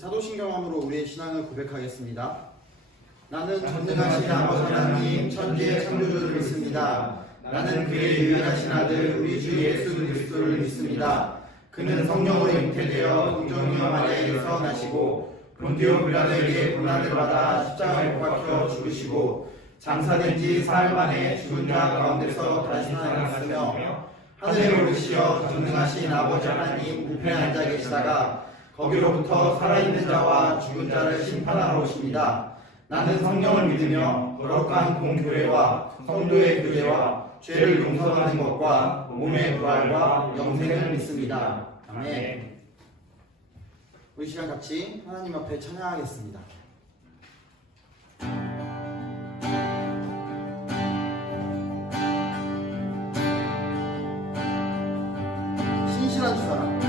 사도신경함으로 우리의 신앙을 고백하겠습니다. 나는 전능하신 아버지 하나님 천지의 창조주를 믿습니다. 나는 그의 유일하신 아들 우리 주 예수 그리스도를 믿습니다. 그는 성령으로 잉태되어 동정녀 마리아에게서 나시고 본디오 빌라도에게 고난을 받아 십자가에 못 박혀 죽으시고 장사된 지 사흘 만에 죽은 자 가운데서 다시 살아났으며 하늘에 오르시어 전능하신 아버지 하나님 우편에 앉아 계시다가 거기로부터 살아있는 자와 죽은 자를 심판하러 오십니다. 나는 성령을 믿으며 거룩한 공교회와 성도의 교제와 죄를 용서하는 것과 몸의 부활과 영생을 믿습니다. 아멘. 우리 시간 같이 하나님 앞에 찬양하겠습니다. 신실한 주 사랑.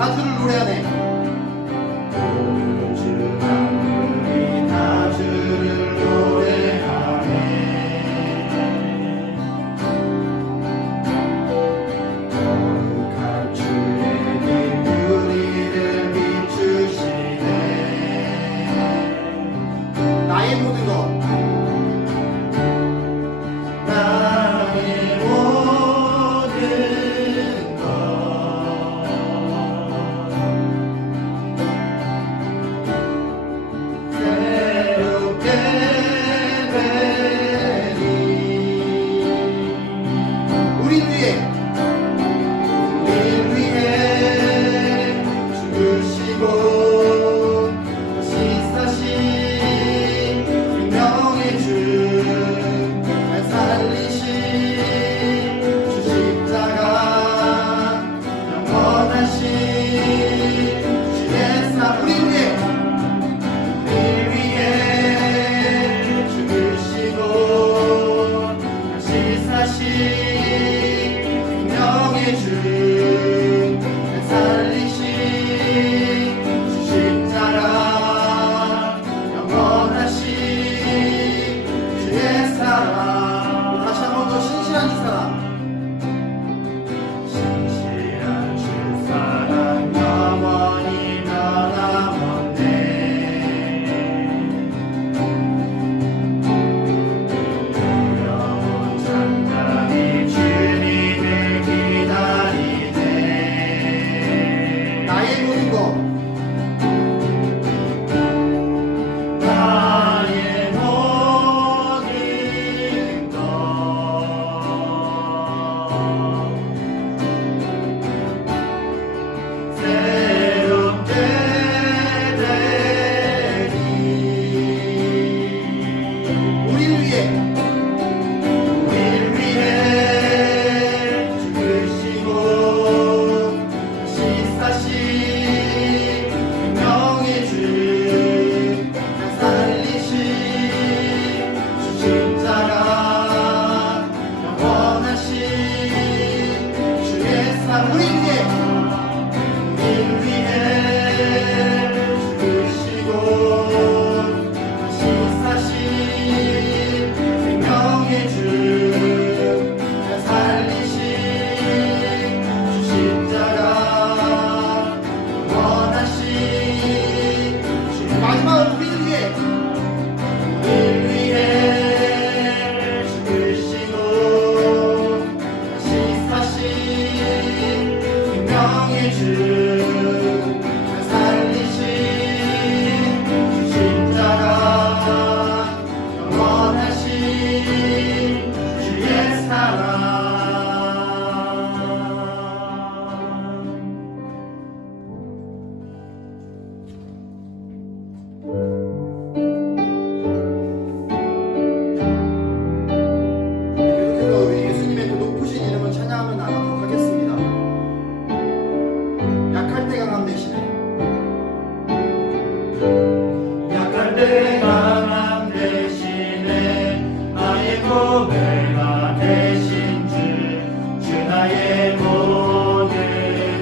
다 주를 노래하네. 온 주 만물이 다 주를 노래하네. 거룩한 주의 길 우리를 비추시네. 나의 모든 것 내가 대신 주 나의 모든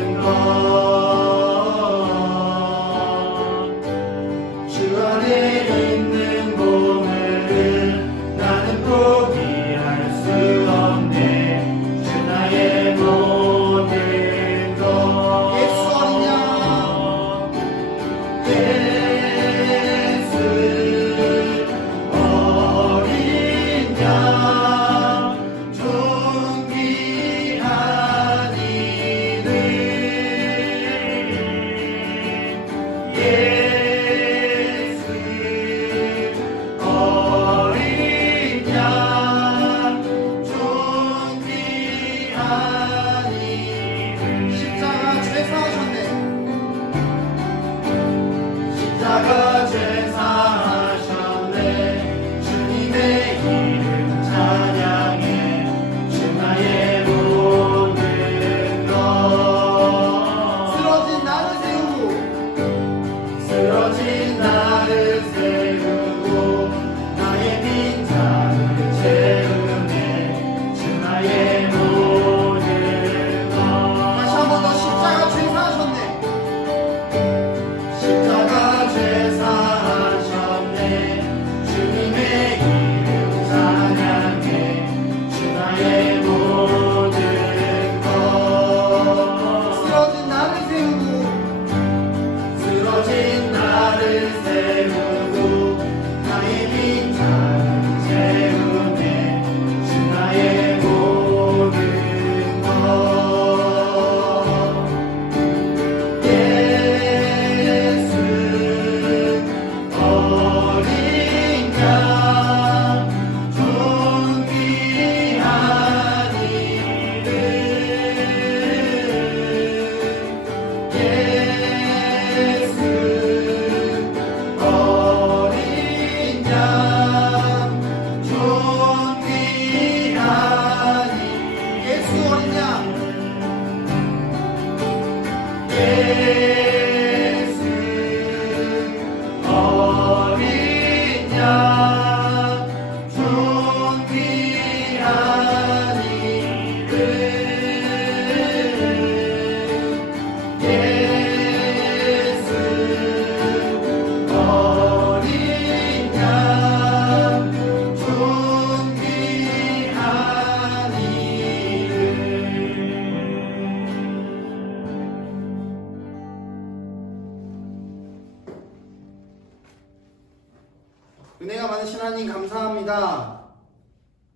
감사합니다.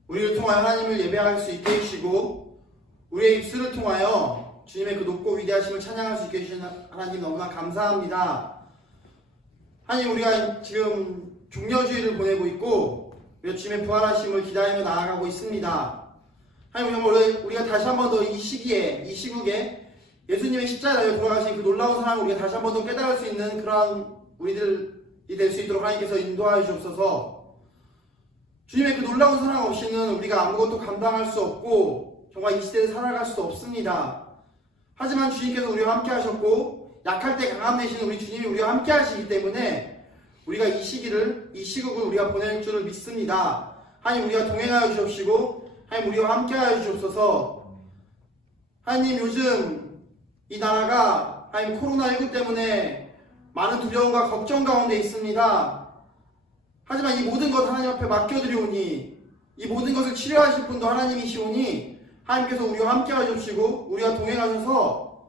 우리를 통하여 하나님을 예배할 수 있게 해주시고 우리의 입술을 통하여 주님의 그 높고 위대하심을 찬양할 수 있게 해주신 하나님 너무나 감사합니다. 하나님, 우리가 지금 종려주의를 보내고 있고 우리가 주님의 부활하심을 기다리며 나아가고 있습니다. 하나님, 우리가 다시 한 번 더 이 시기에, 이 시국에 예수님의 십자가에 돌아가신 그 놀라운 사랑을 우리가 다시 한 번 더 깨달을 수 있는 그러한 우리들이 될 수 있도록 하나님께서 인도하여 주옵소서. 주님의 그 놀라운 사랑 없이는 우리가 아무것도 감당할 수 없고 정말 이 시대를 살아갈 수도 없습니다. 하지만 주님께서 우리와 함께 하셨고 약할 때 강함 되시는 우리 주님이 우리와 함께 하시기 때문에 우리가 이 시국을 우리가 보낼 줄을 믿습니다. 하나님, 우리가 동행하여 주옵시고 하나님, 우리와 함께 하여 주옵소서. 하나님, 요즘 이 나라가 하나님 코로나19 때문에 많은 두려움과 걱정 가운데 있습니다. 하지만 이 모든 것 하나님 앞에 맡겨드리오니 이 모든 것을 치료하실 분도 하나님이시오니 하나님께서 우리와 함께 하십시고 우리와 동행하셔서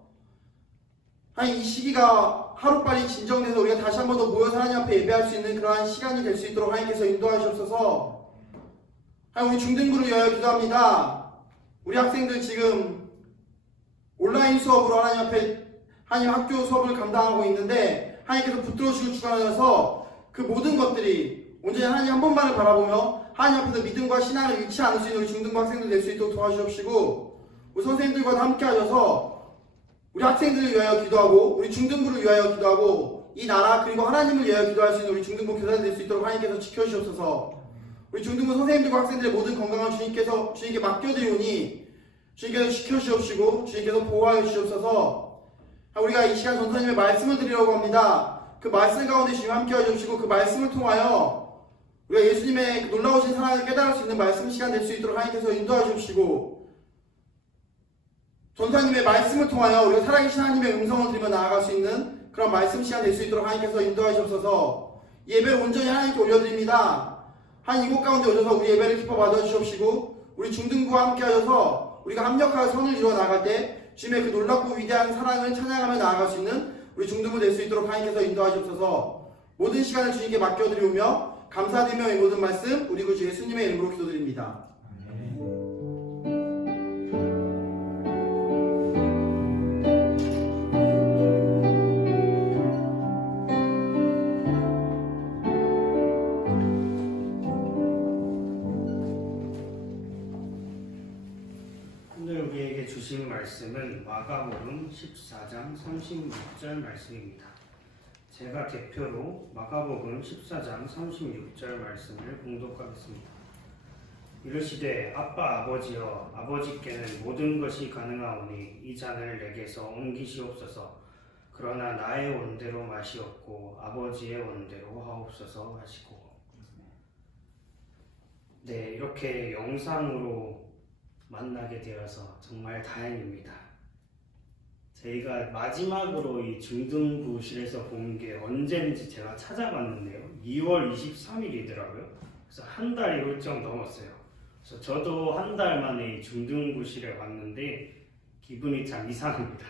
하나님, 이 시기가 하루빨리 진정돼서 우리가 다시 한 번 더 모여서 하나님 앞에 예배할 수 있는 그러한 시간이 될 수 있도록 하나님께서 인도하시옵소서. 하나님, 우리 중등부를 위하여 기도합니다. 우리 학생들 지금 온라인 수업으로 하나님 앞에 하나님 학교 수업을 감당하고 있는데 하나님께서 붙들어주시고 주관하셔서 그 모든 것들이 온전히 하나님 한 분만을 바라보며 하나님 앞에서 믿음과 신앙을 잃지 않을 수 있는 우리 중등부 학생들 될 수 있도록 도와주시옵시고 우리 선생님들과 함께 하셔서 우리 학생들을 위하여 기도하고 우리 중등부를 위하여 기도하고 이 나라 그리고 하나님을 위하여 기도할 수 있는 우리 중등부 교사들 될 수 있도록 하나님께서 지켜주시옵소서. 우리 중등부 선생님들과 학생들의 모든 건강을 주님께 맡겨드리오니 주님께서 지켜주시옵시고 주님께서 보호하여 주시옵소서. 우리가 이 시간 전사님의 말씀을 드리려고 합니다. 그 말씀 가운데 주님 함께 해주시고 그 말씀을 통하여 우리가 예수님의 놀라우신 사랑을 깨달을 수 있는 말씀 시간 될 수 있도록 하나님께서 인도해 주시고 전사님의 말씀을 통하여 우리가 살아계신 하나님의 음성을 들으며 나아갈 수 있는 그런 말씀 시간 될 수 있도록 하나님께서 인도해 주옵소서. 예배를 온전히 하나님께 올려드립니다. 하나님, 이곳 가운데 오셔서 우리 예배를 기뻐 받아주시옵시고 우리 중등부와 함께 하셔서 우리가 합력하여 선을 이루어 나갈 때 주님의 그 놀랍고 위대한 사랑을 찬양하며 나아갈 수 있는 우리 중등부 될 수 있도록 하나님께서 인도하시옵소서. 모든 시간을 주님께 맡겨드리오며 감사드리며 이 모든 말씀 우리 구주 예수님의 이름으로 기도드립니다. 오늘 우리에게 주신 말씀은 마가복음 14장 36절 말씀입니다. 제가 대표로 마가복음 14장 36절 말씀을 봉독하겠습니다. 이르시되 아빠 아버지여, 아버지께는 모든 것이 가능하오니 이 잔을 내게서 옮기시옵소서. 그러나 나의 원대로 마시옵고 아버지의 원대로 하옵소서 하시고. 네, 이렇게 영상으로 만나게 되어서 정말 다행입니다. 저희가 마지막으로 이 중등부실에서 본 게 언제인지 제가 찾아봤는데요. 2월 23일이더라고요. 그래서 한 달이 훌쩍 넘었어요. 그래서 저도 한 달 만에 이 중등부실에 왔는데 기분이 참 이상합니다.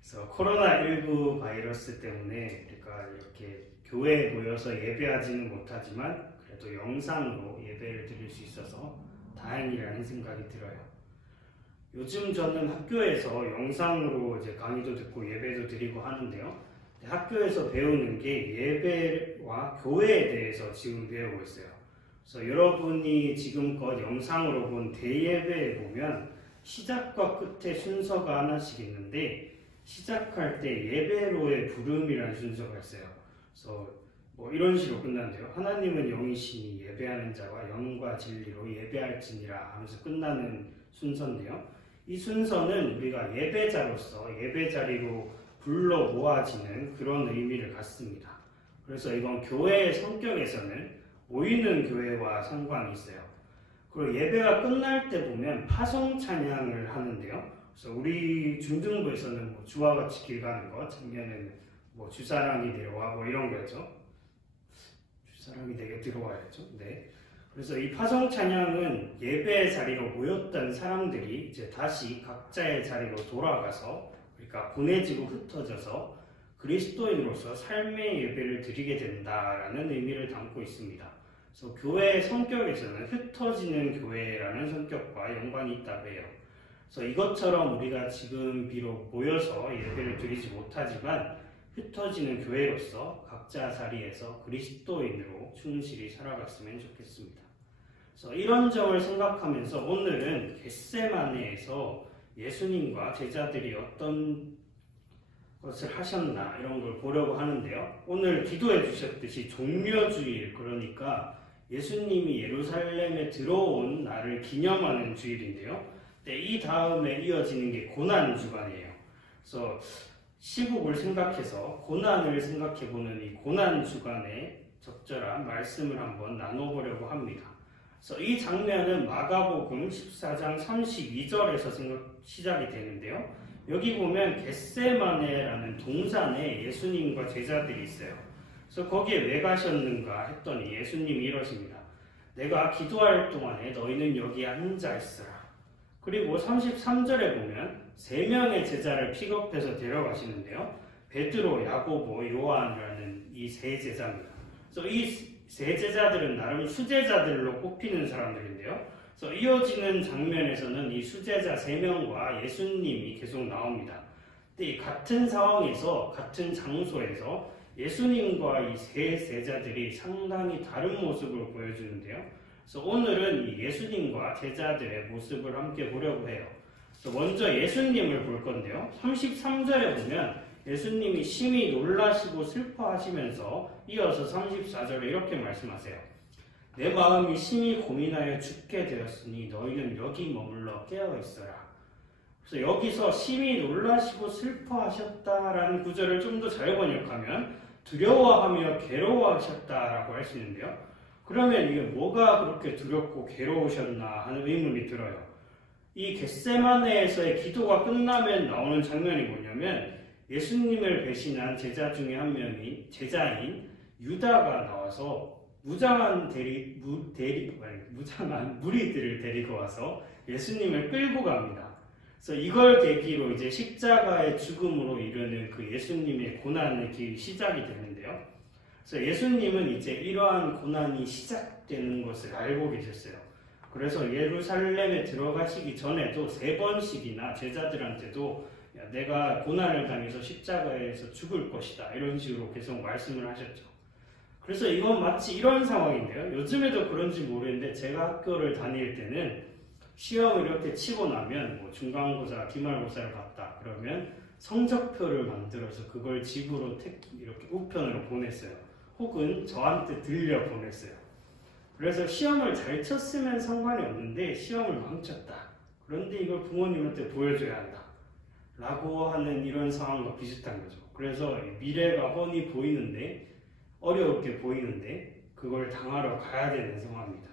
그래서 코로나19 바이러스 때문에 우리가 이렇게 교회에 모여서 예배하지는 못하지만 그래도 영상으로 예배를 드릴 수 있어서 다행이라는 생각이 들어요. 요즘 저는 학교에서 영상으로 이제 강의도 듣고 예배도 드리고 하는데요. 학교에서 배우는 게 예배와 교회에 대해서 지금 배우고 있어요. 그래서 여러분이 지금껏 영상으로 본 대예배에 보면 시작과 끝에 순서가 하나씩 있는데 시작할 때 예배로의 부름이라는 순서가 있어요. 그래서 뭐 이런 식으로 끝나는데요. 하나님은 영이시니 예배하는 자와 영과 진리로 예배할지니라 하면서 끝나는 순서인데요. 이 순서는 우리가 예배자로서 예배자리로 불러 모아지는 그런 의미를 갖습니다. 그래서 이건 교회의 성격에서는 모이는 교회와 상관이 있어요. 그리고 예배가 끝날 때 보면 파송 찬양을 하는데요. 그래서 우리 중등부에서는 뭐 주와 같이 길 가는 것, 작년에는 뭐 주사랑이 내려와 뭐 이런 거죠. 주사랑이 내게 들어와야죠. 네. 그래서 이 파송 찬양은 예배 자리로 모였던 사람들이 이제 다시 각자의 자리로 돌아가서, 그러니까 보내지고 흩어져서 그리스도인으로서 삶의 예배를 드리게 된다라는 의미를 담고 있습니다. 그래서 교회 성격에서는 흩어지는 교회라는 성격과 연관이 있다고 해요. 그래서 이것처럼 우리가 지금 비록 모여서 예배를 드리지 못하지만 흩어지는 교회로서 각자 자리에서 그리스도인으로 충실히 살아갔으면 좋겠습니다. 그래서 이런 점을 생각하면서 오늘은 겟세마네에서 예수님과 제자들이 어떤 것을 하셨나 이런 걸 보려고 하는데요. 오늘 기도해 주셨듯이 종려주일, 그러니까 예수님이 예루살렘에 들어온 날을 기념하는 주일인데요. 이 다음에 이어지는 게 고난주간이에요. 그래서 시국을 생각해서 고난을 생각해보는 이 고난주간에 적절한 말씀을 한번 나눠보려고 합니다. 그래서 이 장면은 마가복음 14장 32절에서 시작이 되는데요. 여기 보면 겟세마네라는 동산에 예수님과 제자들이 있어요. 그래서 거기에 왜 가셨는가 했더니 예수님이 이러십니다. 내가 기도할 동안에 너희는 여기 앉아 있으라. 그리고 33절에 보면 3명의 제자를 픽업해서 데려가시는데요. 베드로, 야고보, 요한이라는 이 3제자입니다. 그래서 이 3제자들은 나름 수제자들로 꼽히는 사람들인데요. 그래서 이어지는 장면에서는 이 수제자 3명과 예수님이 계속 나옵니다. 근데 이 같은 상황에서, 같은 장소에서 예수님과 이 3제자들이 상당히 다른 모습을 보여주는데요. 그래서 오늘은 이 예수님과 제자들의 모습을 함께 보려고 해요. 그래서 먼저 예수님을 볼 건데요. 33절에 보면 예수님이 심히 놀라시고 슬퍼하시면서 이어서 34절에 이렇게 말씀하세요. 내 마음이 심히 고민하여 죽게 되었으니 너희는 여기 머물러 깨어있어라. 그래서 여기서 심히 놀라시고 슬퍼하셨다라는 구절을 좀 더 잘 번역하면 두려워하며 괴로워하셨다라고 할 수 있는데요. 그러면 이게 뭐가 그렇게 두렵고 괴로우셨나 하는 의문이 들어요. 이 겟세마네에서의 기도가 끝나면 나오는 장면이 뭐냐면 예수님을 배신한 제자 중에 한 명이 제자인 유다가 나와서 무장한 무리들을 데리고 와서 예수님을 끌고 갑니다. 그래서 이걸 계기로 이제 십자가의 죽음으로 이르는 그 예수님의 고난의 길이 시작이 되는데요. 그래서 예수님은 이제 이러한 고난이 시작되는 것을 알고 계셨어요. 그래서 예루살렘에 들어가시기 전에도 3번씩이나 제자들한테도 내가 고난을 당해서 십자가에서 죽을 것이다 이런 식으로 계속 말씀을 하셨죠. 그래서 이건 마치 이런 상황인데요. 요즘에도 그런지 모르겠는데 제가 학교를 다닐 때는 시험을 이렇게 치고 나면 뭐 중간고사, 기말고사를 봤다 그러면 성적표를 만들어서 그걸 집으로 이렇게 우편으로 보냈어요. 혹은 저한테 들려 보냈어요. 그래서 시험을 잘 쳤으면 상관이 없는데 시험을 망쳤다. 그런데 이걸 부모님한테 보여줘야 한다. 라고 하는 이런 상황과 비슷한 거죠. 그래서 미래가 훤히 보이는데 어렵게 보이는데 그걸 당하러 가야 되는 상황입니다.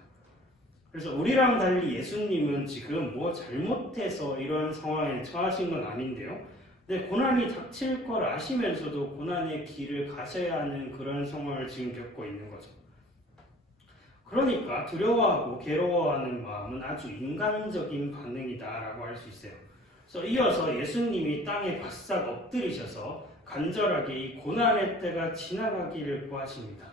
그래서 우리랑 달리 예수님은 지금 뭐 잘못해서 이런 상황에 처하신 건 아닌데요. 근데 고난이 닥칠 걸 아시면서도 고난의 길을 가셔야 하는 그런 상황을 지금 겪고 있는 거죠. 그러니까 두려워하고 괴로워하는 마음은 아주 인간적인 반응이다라고 할 수 있어요. 그래서 이어서 예수님이 땅에 바싹 엎드리셔서 간절하게 이 고난의 때가 지나가기를 구하십니다.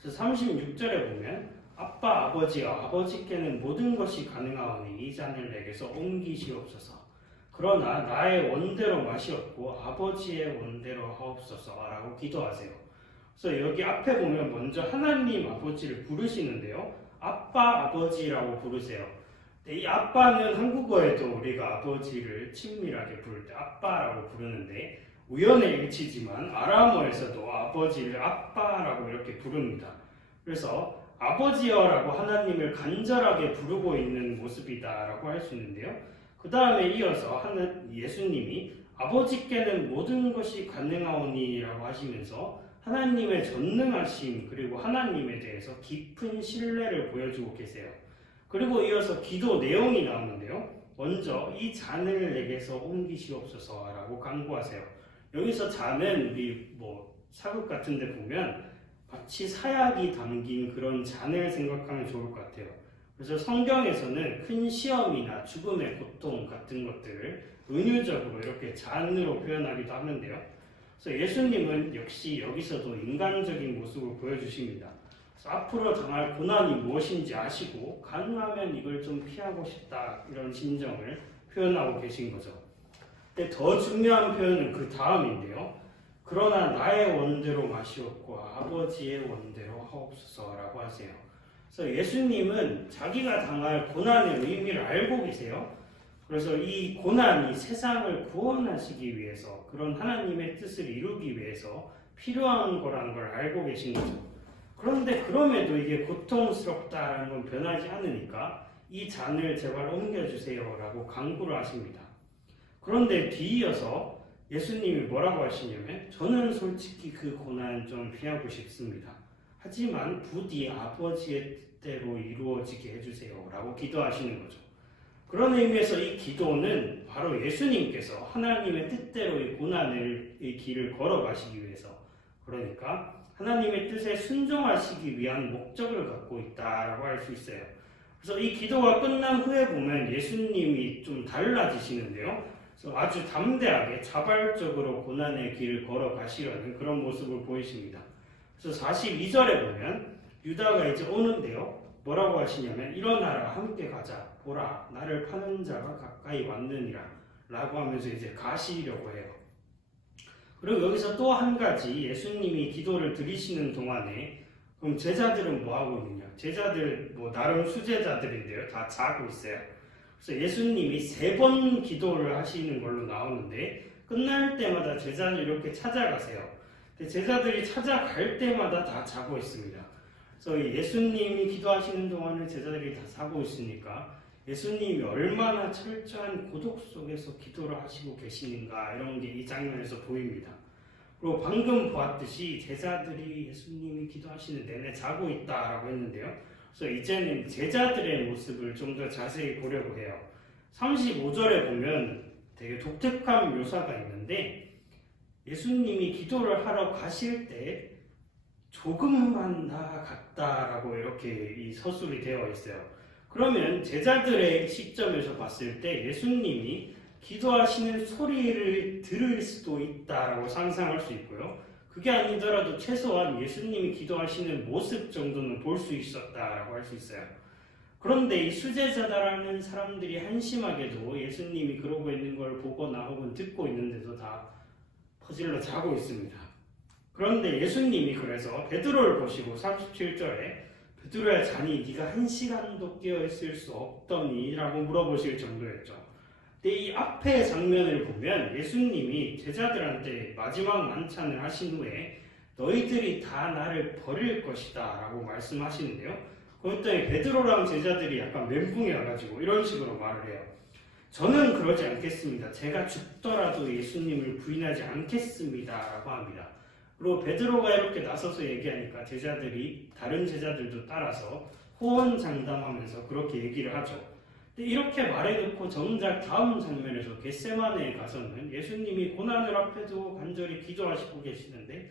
그래서 36절에 보면 아빠 아버지여 아버지께는 모든 것이 가능하오니 이 잔을 내게서 옮기시옵소서. 그러나 나의 원대로 마시옵고 아버지의 원대로 하옵소서라고 기도하세요. 그래서 여기 앞에 보면 먼저 하나님 아버지를 부르시는데요. 아빠 아버지라고 부르세요. 이 아빠는 한국어에도 우리가 아버지를 친밀하게 부를 때 아빠라고 부르는데 우연의 일치지만 아람어에서도 아버지를 아빠라고 이렇게 부릅니다. 그래서 아버지여라고 하나님을 간절하게 부르고 있는 모습이다라고 할 수 있는데요. 그 다음에 이어서 예수님이 아버지께는 모든 것이 가능하오니라고 하시면서 하나님의 전능하심 그리고 하나님에 대해서 깊은 신뢰를 보여주고 계세요. 그리고 이어서 기도 내용이 나오는데요. 먼저 이 잔을 내게서 옮기시옵소서라고 간구하세요. 여기서 잔은 우리 사극 같은 데 보면 마치 사약이 담긴 그런 잔을 생각하면 좋을 것 같아요. 그래서 성경에서는 큰 시험이나 죽음의 고통 같은 것들을 은유적으로 이렇게 잔으로 표현하기도 하는데요. 그래서 예수님은 역시 여기서도 인간적인 모습을 보여주십니다. 그래서 앞으로 당할 고난이 무엇인지 아시고 가능하면 이걸 좀 피하고 싶다 이런 심정을 표현하고 계신 거죠. 근데 더 중요한 표현은 그 다음인데요. 그러나 나의 원대로 마시옵고 아버지의 원대로 하옵소서라고 하세요. 그래서 예수님은 자기가 당할 고난의 의미를 알고 계세요. 그래서 이 고난이 세상을 구원하시기 위해서 그런 하나님의 뜻을 이루기 위해서 필요한 거라는 걸 알고 계신 거죠. 그런데 그럼에도 이게 고통스럽다라는 건 변하지 않으니까 이 잔을 제발 옮겨주세요 라고 간구를 하십니다. 그런데 뒤이어서 예수님이 뭐라고 하시냐면 저는 솔직히 그 고난 좀 피하고 싶습니다. 하지만 부디 아버지의 뜻대로 이루어지게 해주세요 라고 기도하시는 거죠. 그런 의미에서 이 기도는 바로 예수님께서 하나님의 뜻대로 이 고난의 길을 걸어가시기 위해서, 그러니까 하나님의 뜻에 순종하시기 위한 목적을 갖고 있다라고 할 수 있어요. 그래서 이 기도가 끝난 후에 보면 예수님이 좀 달라지시는데요. 그래서 아주 담대하게 자발적으로 고난의 길을 걸어가시려는 그런 모습을 보이십니다. 그래서 42절에 보면 유다가 이제 오는데요. 뭐라고 하시냐면 일어나라 함께 가자 보라 나를 파는 자가 가까이 왔느니라 라고 하면서 이제 가시려고 해요. 그리고 여기서 또 한 가지 예수님이 기도를 드리시는 동안에 그럼 제자들은 뭐 하고 있느냐? 제자들 뭐 나름 수제자들인데요. 다 자고 있어요. 그래서 예수님이 3번 기도를 하시는 걸로 나오는데 끝날 때마다 제자들 이렇게 찾아가세요. 근데 제자들이 찾아갈 때마다 다 자고 있습니다. 그래서 예수님이 기도하시는 동안에 제자들이 다 자고 있으니까 예수님이 얼마나 철저한 고독 속에서 기도를 하시고 계시는가 이런 게 이 장면에서 보입니다. 그리고 방금 보았듯이 제자들이 예수님이 기도하시는 내내 자고 있다라고 했는데요. 그래서 이제는 제자들의 모습을 좀 더 자세히 보려고 해요. 35절에 보면 되게 독특한 묘사가 있는데 예수님이 기도를 하러 가실 때 조금만 나아갔다라고 이렇게 이 서술이 되어 있어요. 그러면 제자들의 시점에서 봤을 때 예수님이 기도하시는 소리를 들을 수도 있다라고 상상할 수 있고요. 그게 아니더라도 최소한 예수님이 기도하시는 모습 정도는 볼 수 있었다라고 할 수 있어요. 그런데 이 수제자다라는 사람들이 한심하게도 예수님이 그러고 있는 걸 보거나 혹은 듣고 있는데도 다 퍼질러 자고 있습니다. 그런데 예수님이 그래서 베드로를 보시고 37절에 베드로야 자니 네가 1시간도 깨어있을 수 없더니 라고 물어보실 정도였죠. 근데 이 앞의 장면을 보면 예수님이 제자들한테 마지막 만찬을 하신 후에 너희들이 다 나를 버릴 것이다 라고 말씀하시는데요. 그랬더니 베드로랑 제자들이 약간 멘붕이 와가지고 이런 식으로 말을 해요. 저는 그러지 않겠습니다. 제가 죽더라도 예수님을 부인하지 않겠습니다 라고 합니다. 그리고 베드로가 이렇게 나서서 얘기하니까 제자들이 다른 제자들도 따라서 호언장담하면서 그렇게 얘기를 하죠. 근데 이렇게 말해놓고 정작 다음 장면에서 겟세마네에 가서는 예수님이 고난을 앞에도 간절히 기도하시고 계시는데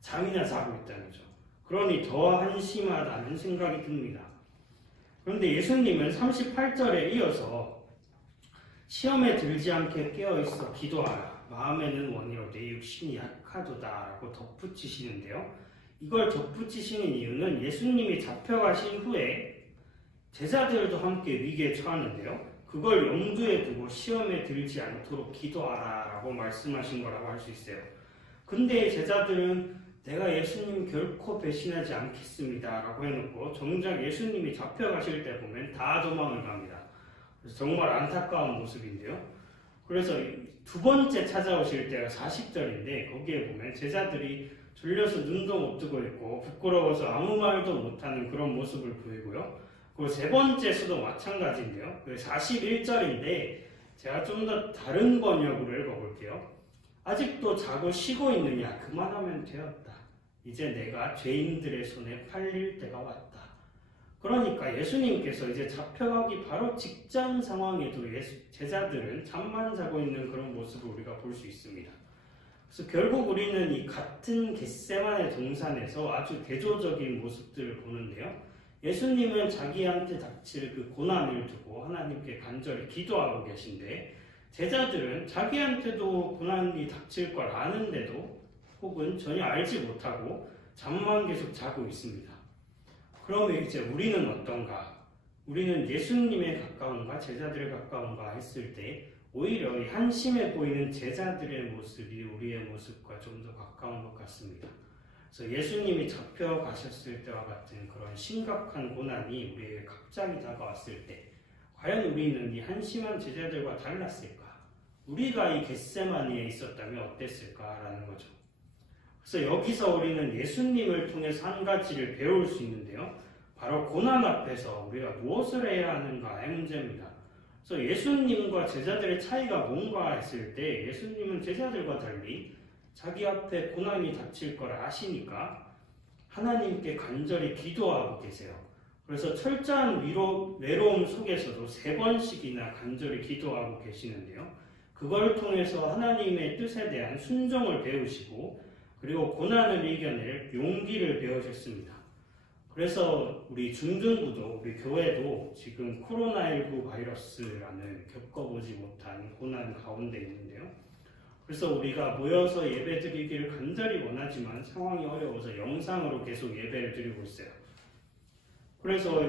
잠이나 자고 있다는 거죠. 그러니 더 한심하다는 생각이 듭니다. 그런데 예수님은 38절에 이어서 시험에 들지 않게 깨어있어 기도하라. 마음에는 원이로되 육신이 약하도다라고 덧붙이시는데요. 이걸 덧붙이시는 이유는 예수님이 잡혀가신 후에 제자들도 함께 위기에 처하는데요. 그걸 염두에 두고 시험에 들지 않도록 기도하라라고 말씀하신 거라고 할 수 있어요. 근데 제자들은 내가 예수님 결코 배신하지 않겠습니다라고 해놓고 정작 예수님이 잡혀가실 때 보면 다 도망을 갑니다. 그래서 정말 안타까운 모습인데요. 그래서 2번째 찾아오실 때가 40절인데 거기에 보면 제자들이 졸려서 눈도 못 뜨고 있고 부끄러워서 아무 말도 못하는 그런 모습을 보이고요. 그리고 3번째에서도 마찬가지인데요. 41절인데 제가 좀 더 다른 번역으로 읽어볼게요. 아직도 자고 쉬고 있느냐? 그만하면 되었다. 이제 내가 죄인들의 손에 팔릴 때가 왔다. 그러니까 예수님께서 이제 잡혀가기 바로 직전 상황에도 제자들은 잠만 자고 있는 그런 모습을 우리가 볼 수 있습니다. 그래서 결국 우리는 이 같은 겟세마네 동산에서 아주 대조적인 모습들을 보는데요. 예수님은 자기한테 닥칠 그 고난을 두고 하나님께 간절히 기도하고 계신데 제자들은 자기한테도 고난이 닥칠 걸 아는데도 혹은 전혀 알지 못하고 잠만 계속 자고 있습니다. 그러면 이제 우리는 어떤가? 우리는 예수님에 가까운가 제자들에 가까운가 했을 때 오히려 이 한심해 보이는 제자들의 모습이 우리의 모습과 좀 더 가까운 것 같습니다. 그래서 예수님이 잡혀가셨을 때와 같은 그런 심각한 고난이 우리에게 갑자기 다가왔을 때 과연 우리는 이 한심한 제자들과 달랐을까? 우리가 이 겟세마니에 있었다면 어땠을까라는 거죠. 그래서 여기서 우리는 예수님을 통해서 한 가지를 배울 수 있는데요. 바로 고난 앞에서 우리가 무엇을 해야 하는가의 문제입니다. 그래서 예수님과 제자들의 차이가 뭔가 했을 때 예수님은 제자들과 달리 자기 앞에 고난이 닥칠 걸 아시니까 하나님께 간절히 기도하고 계세요. 그래서 철저한 외로움 속에서도 3번씩이나 간절히 기도하고 계시는데요. 그걸 통해서 하나님의 뜻에 대한 순종을 배우시고 그리고 고난을 이겨낼 용기를 배우셨습니다. 그래서 우리 중등부도 우리 교회도 지금 코로나19 바이러스라는 겪어보지 못한 고난 가운데 있는데요. 그래서 우리가 모여서 예배드리기를 간절히 원하지만 상황이 어려워서 영상으로 계속 예배를 드리고 있어요. 그래서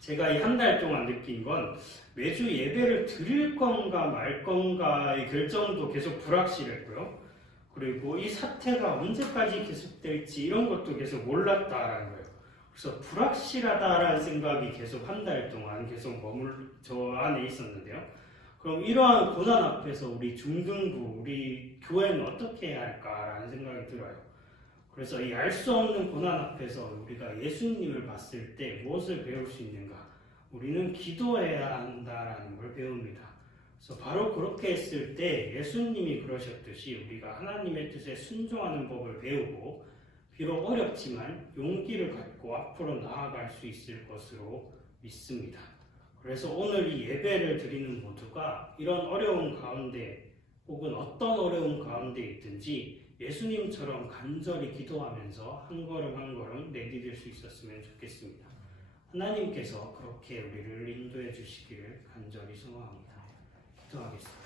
제가 이 한 달 동안 느낀 건 매주 예배를 드릴 건가 말 건가의 결정도 계속 불확실했고요. 그리고 이 사태가 언제까지 계속될지 이런 것도 계속 몰랐다라는 거예요. 그래서 불확실하다라는 생각이 계속 한 달 동안 계속 저 안에 있었는데요. 그럼 이러한 고난 앞에서 우리 중등부, 우리 교회는 어떻게 해야 할까라는 생각이 들어요. 그래서 이 알 수 없는 고난 앞에서 우리가 예수님을 봤을 때 무엇을 배울 수 있는가? 우리는 기도해야 한다라는 걸 배웁니다. 그래서 바로 그렇게 했을 때 예수님이 그러셨듯이 우리가 하나님의 뜻에 순종하는 법을 배우고 비록 어렵지만 용기를 갖고 앞으로 나아갈 수 있을 것으로 믿습니다. 그래서 오늘 이 예배를 드리는 모두가 이런 어려운 가운데 혹은 어떤 어려운 가운데 있든지 예수님처럼 간절히 기도하면서 한 걸음 한 걸음 내디딜 수 있었으면 좋겠습니다. 하나님께서 그렇게 우리를 인도해 주시기를 간절히 소망합니다. 기도하겠습니다.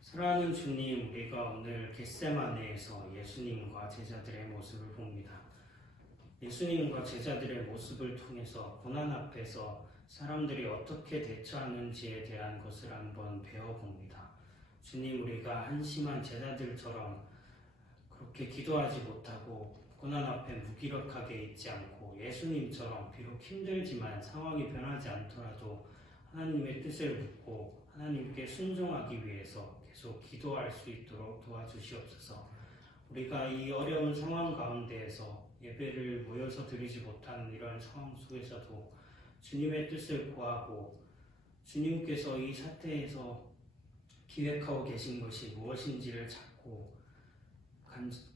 사랑하는 주님, 우리가 오늘 겟세마네에서 예수님과 제자들의 모습을 봅니다. 예수님과 제자들의 모습을 통해서 고난 앞에서 사람들이 어떻게 대처하는지에 대한 것을 한번 배워봅니다. 주님, 우리가 한심한 제자들처럼 그렇게 기도하지 못하고 고난 앞에 무기력하게 있지 않고 예수님처럼 비록 힘들지만 상황이 변하지 않더라도 하나님의 뜻을 묻고 하나님께 순종하기 위해서 계속 기도할 수 있도록 도와주시옵소서. 우리가 이 어려운 상황 가운데에서 예배를 모여서 드리지 못하는 이런 상황 속에서도 주님의 뜻을 구하고 주님께서 이 사태에서 기획하고 계신 것이 무엇인지를 찾고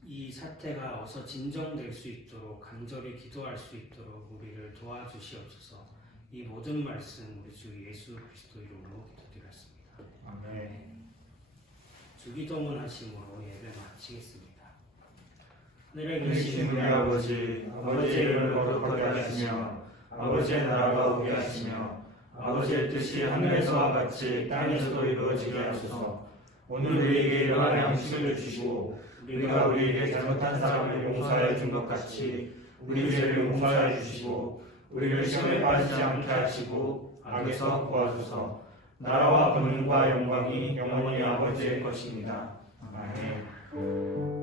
이 사태가 어서 진정될 수 있도록 간절히 기도할 수 있도록 우리를 도와주시옵소서. 이 모든 말씀 우리 주 예수 그리스도 이름으로 기도드렸습니다. 아멘. 주기도문 하심으로 예배 마치겠습니다. 하늘에 계신 우리 아버지, 아버지의 이름을 거룩하게 하시며 아버지의 나라가 오게 하시며 아버지의 뜻이 하늘에서와 같이 땅에서도 이루어지게 하소서. 오늘 우리에게 일용할 양식을 주시고 우리가 우리에게 잘못한 사람을 용서하여 준 것 같이 우리 죄를 용서하여 주시고 우리를 시험에 빠지지 않게 하시고 악에서 구하소서. 나라와 권능과 영광이 영원히 아버지의 것입니다. 아멘.